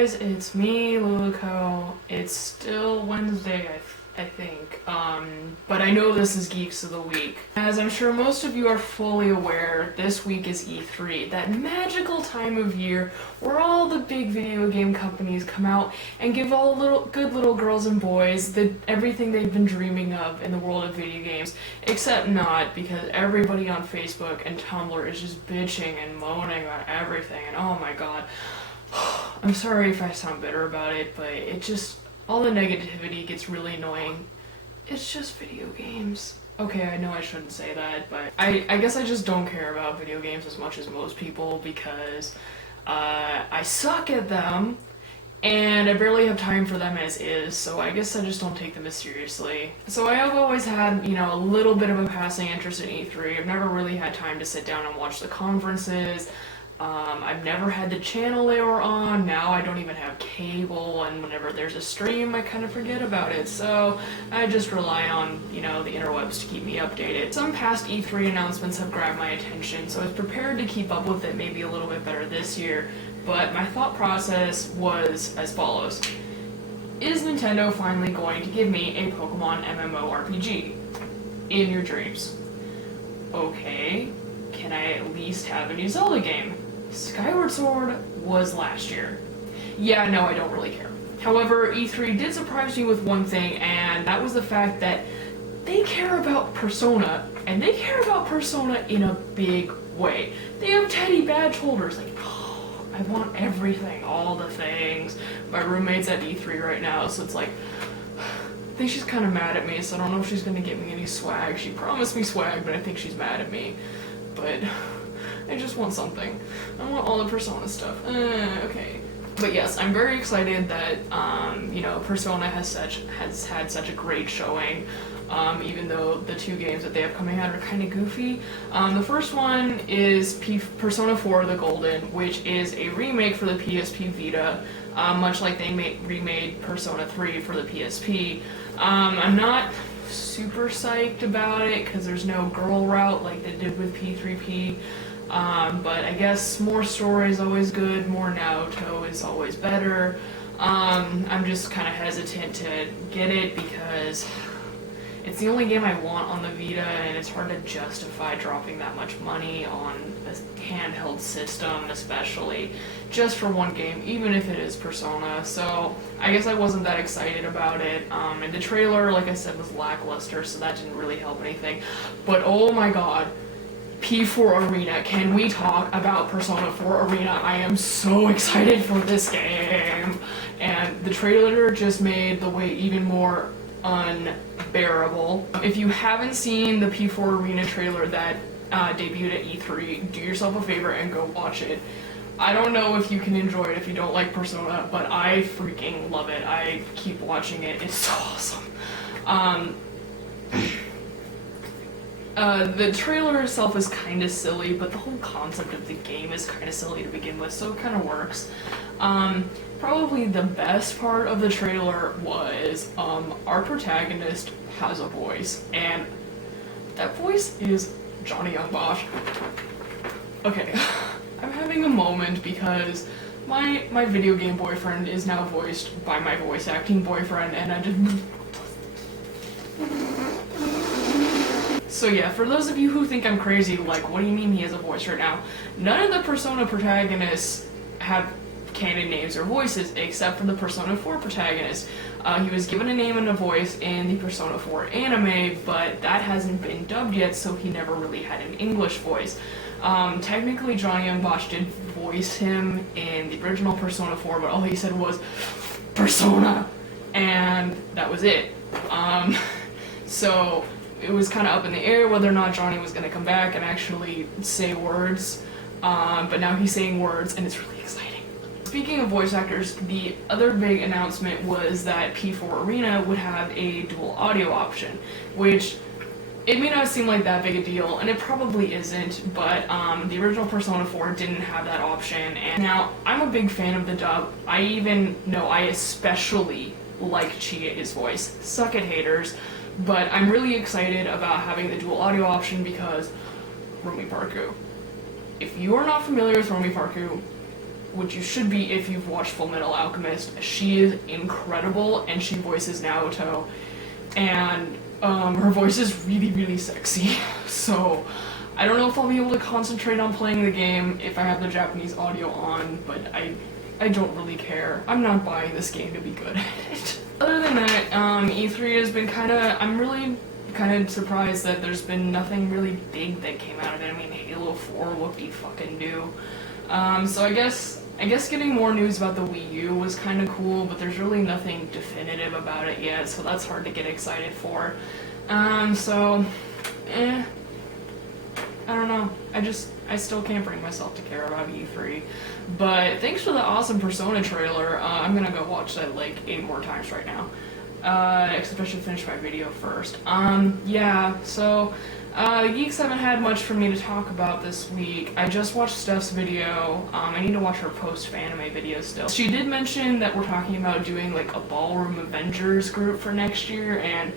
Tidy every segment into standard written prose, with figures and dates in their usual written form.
guys, it's me, Luluco. It's still Wednesday, I think, but I know this is Geeks of the Week. As I'm sure most of you are fully aware, this week is E3, that magical time of year where all the big video game companies come out and give all good little girls and boys everything they've been dreaming of in the world of video games, except not, because everybody on Facebook and Tumblr is just bitching and moaning about everything, and oh my god. I'm sorry if I sound bitter about it, but all the negativity gets really annoying. It's just video games. Okay, I know I shouldn't say that, but I guess I just don't care about video games as much as most people because I suck at them and I barely have time for them as is, so I guess I just don't take them as seriously. So I have always had, a little bit of a passing interest in E3. I've never really had time to sit down and watch the conferences. I've never had the channel they were on. Now I don't even have cable, and whenever there's a stream I kind of forget about it, so I just rely on, the interwebs to keep me updated. Some past E3 announcements have grabbed my attention, so I was prepared to keep up with it maybe a little bit better this year, but my thought process was as follows. Is Nintendo finally going to give me a Pokemon MMORPG? In your dreams. Okay, can I at least have a new Zelda game? Skyward Sword was last year. Yeah, no, I don't really care. However, E3 did surprise me with one thing, and that was the fact that they care about Persona, and they care about Persona in a big way. They have teddy badge holders, like, oh, I want everything, all the things. My roommate's at E3 right now, so it's like, I think she's kind of mad at me, so I don't know if she's gonna get me any swag. She promised me swag, but I think she's mad at me. But I just want something. I want all the Persona stuff. Okay. But yes, I'm very excited that Persona has had such a great showing. Even though the two games that they have coming out are kind of goofy. The first one is Persona 4 The Golden, which is a remake for the PSP Vita, much like they remade Persona 3 for the PSP. I'm not super psyched about it because there's no girl route like they did with P3P, but I guess more story is always good, more Naoto is always better. I'm just kind of hesitant to get it because it's the only game I want on the Vita, and it's hard to justify dropping that much money on a handheld system, especially just for one game, even if it is Persona. So I guess I wasn't that excited about it. And the trailer, like I said, was lackluster, so that didn't really help anything. But oh my god, P4 Arena, can we talk about Persona 4 Arena? I am so excited for this game! And the trailer just made the wait even more unbearable. If you haven't seen the P4 Arena trailer that debuted at E3, do yourself a favor and go watch it. I don't know if you can enjoy it if you don't like Persona, but I freaking love it. I keep watching it. It's so awesome. The trailer itself is kind of silly, but the whole concept of the game is kind of silly to begin with, so it kind of works. Probably the best part of the trailer was our protagonist has a voice, and that voice is Johnny Young Bosch. Okay, I'm having a moment because my video game boyfriend is now voiced by my voice acting boyfriend, and I just... So yeah, for those of you who think I'm crazy, like, what do you mean he has a voice right now? None of the Persona protagonists have canon names or voices, except for the Persona 4 protagonist. He was given a name and a voice in the Persona 4 anime, but that hasn't been dubbed yet, so he never really had an English voice. Technically, Johnny Young Bosch did voice him in the original Persona 4, but all he said was, Persona! And that was it. So it was kind of up in the air whether or not Johnny was going to come back and actually say words, but now he's saying words, and it's really exciting. Speaking of voice actors, the other big announcement was that P4 Arena would have a dual audio option, which it may not seem like that big a deal, and it probably isn't, but the original Persona 4 didn't have that option, and now I'm a big fan of the dub. I especially like Chie's voice. Suck it, haters. But I'm really excited about having the dual audio option because Romi Parku. If you are not familiar with Romi Parku, which you should be if you've watched Full Metal Alchemist. She is incredible, and she voices Naoto, and her voice is really, really sexy. So I don't know if I'll be able to concentrate on playing the game if I have the Japanese audio on, but I don't really care. I'm not buying this game to be good at it. Other than that, E3 has been I'm really kind of surprised that there's been nothing really big that came out of it. I mean, Halo 4 looked fucking new. So I guess getting more news about the Wii U was kind of cool, but there's really nothing definitive about it yet, so that's hard to get excited for. I don't know. I still can't bring myself to care about E3. But thanks for the awesome Persona trailer. I'm gonna go watch that like 8 more times right now. Except I should finish my video first. Yeah, so, the geeks haven't had much for me to talk about this week. I just watched Steph's video. I need to watch her post-anime video still. She did mention that we're talking about doing like a Ballroom Avengers group for next year, and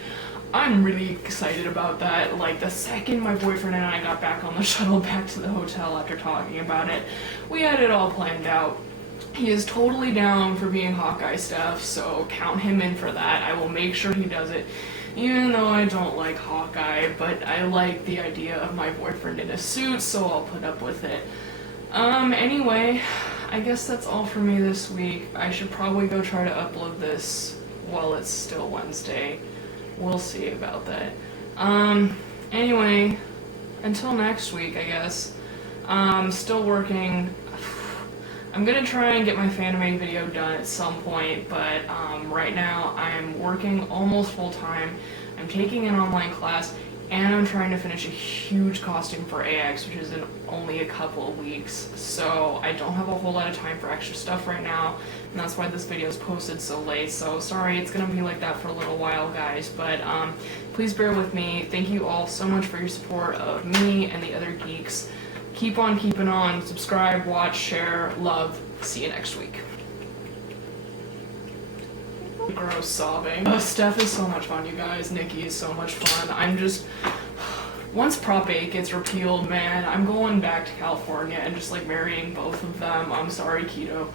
I'm really excited about that. Like, the second my boyfriend and I got back on the shuttle back to the hotel after talking about it, we had it all planned out. He is totally down for being Hawkeye stuff, so count him in for that. I will make sure he does it, even though I don't like Hawkeye, but I like the idea of my boyfriend in a suit, so I'll put up with it. Anyway, I guess that's all for me this week. I should probably go try to upload this while it's still Wednesday. We'll see about that. Anyway, until next week, I guess. Still working. I'm gonna try and get my fanime video done at some point, but right now I'm working almost full-time. I'm taking an online class, and I'm trying to finish a huge costume for AX, which is in only a couple of weeks. So I don't have a whole lot of time for extra stuff right now, and that's why this video is posted so late. So sorry, it's gonna be like that for a little while, guys, but please bear with me. Thank you all so much for your support of me and the other geeks. Keep on keeping on. Subscribe, watch, share, love. See you next week. Gross sobbing. Steph is so much fun, you guys. Nikki is so much fun. Once Prop 8 gets repealed, man, I'm going back to California and just like marrying both of them. I'm sorry, Keto.